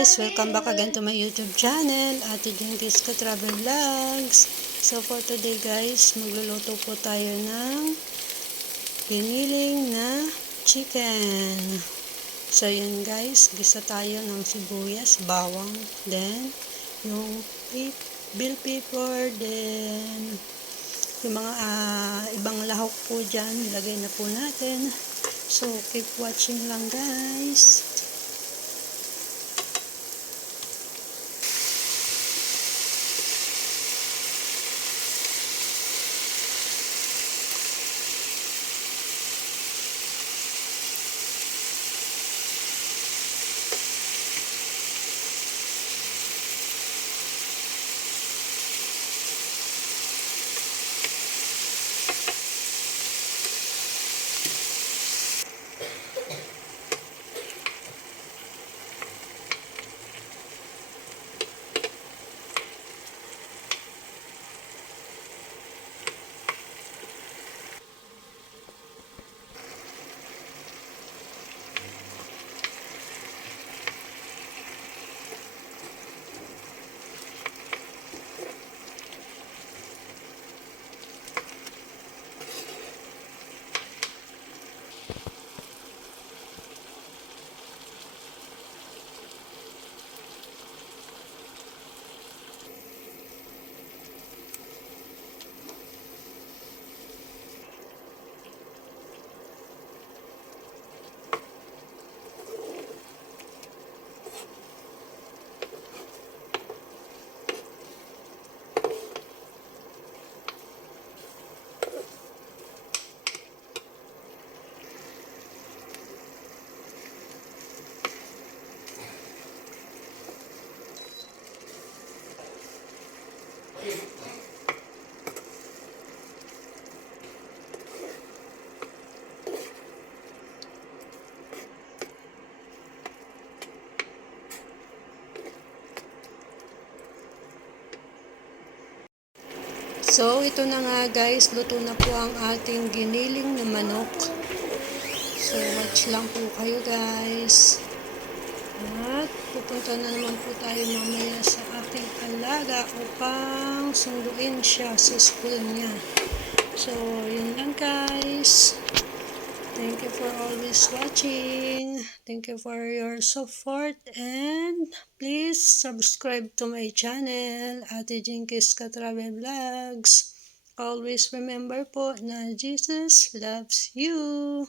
guys! Welcome back again to my YouTube channel, Ate Jinkies Ka Travel Vlogs. So for today guys, magluluto po tayo ng giniling na chicken. So yun guys, gisa tayo ng sibuyas, bawang, then yung bell pepper, then yung mga ibang lahok po dyan, nilagay na po natin. So keep watching lang guys. So, ito na nga guys, luto na po ang ating giniling na manok. So, watch lang po kayo guys. At pupunta na naman po tayo mamaya sa aking alaga upang sunduin siya sa school niya. So, yun lang guys. Thank you for always watching. Thank you for your support and please subscribe to my channel, Ate Jinkies Ka Travel Vlogs. Always remember po na Jesus loves you.